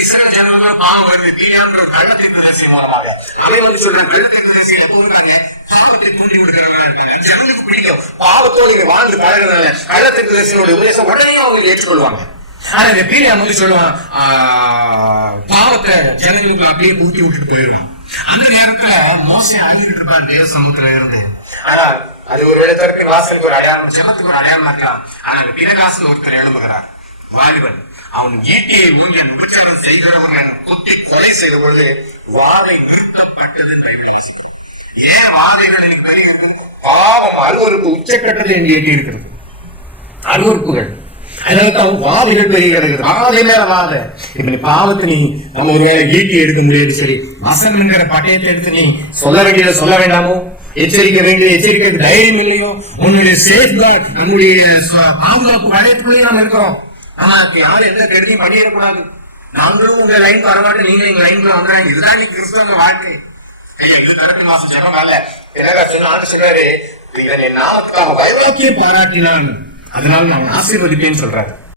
Israel ஜனங்கள் பாவம் வருது பீலியான்ற ஒரு கள்ளத்தின் ரகசியம் மூலமாக அதை வந்து சொல்ற பாவத்தை தூண்டி விடுக்கிறாங்க. ஜனங்களுக்கு பிடிக்கும் பாவத்தோடு இங்க வாழ்ந்து பழகிறதுனால கள்ளத்தின் ரகசியனுடைய உபதேசம் உடனே அவங்க ஏற்றுக்கொள்வாங்க. ஆனா இந்த பீலியாம் வந்து சொல்லுவான் பாவத்தை ஜனங்களுக்கு அப்படியே ஊட்டி விட்டுட்டு போயிடுவான். அந்த நேரத்துல மோசே ஆகிட்டு இருப்பான் தேவ சமூகத்துல இருந்து. ஆனா அது ஒரு இடத்திற்கு வாசலுக்கு ஒரு அடையாளம், ஜெபத்துக்கு ஒரு அடையாளம் இருக்கலாம். ஆனா அந்த பிறகாசில் ஒருத்தர் எழும்புகிறார் வாலிபன். அவன் ஈட்டியை மூங்கிய விபச்சாரம் செய்கிறவங்க குத்தி கொலை செய்த பொழுது வாதை நிறுத்தப்பட்டது பைபிள் வாசிக்கிறோம். ஏன் வாதைகள் எனக்கு தனி இருக்கு? பாவம் அருவருப்பு உச்சக்கட்டது என்று ஏற்றி இருக்கிறது. அருவருப்புகள் அதனால வாதைகள் பெறுகிறது. வாதை மேல வாதை. இப்ப பாவத்தை நீ நம்ம ஒரு வேலை ஈட்டி எடுக்க முடியாது. சரி, வசனங்கிற பட்டயத்தை எடுத்து நீ சொல்ல வேண்டியதை சொல்ல வேண்டாமோ? எச்சரிக்க வேண்டிய எச்சரிக்கை தைரியம் இல்லையோ? உன்னுடைய சேஃப் கார்டு, நம்முடைய பாதுகாப்பு வளையத்துக்குள்ளேயே நம்ம இருக்கிறோம். ஆனா யாரும் எந்த கருதியும் பண்ணிடக்கூடாது. நாங்களும் உங்க லைன் பரவாயில்ல, நீங்க எங்க லைன்ல வந்துறாங்க. இதுதான் நீ கிறிஸ்தவ வாழ்க்கை. இது தரப்பி மாசம் ஜனம் அல்ல. என்ன சொன்னாரு, இதை நான் வைராக்கியம் பாராட்டினான், அதனால நான் ஆசீர்வதிப்பேன்னு சொல்றாரு.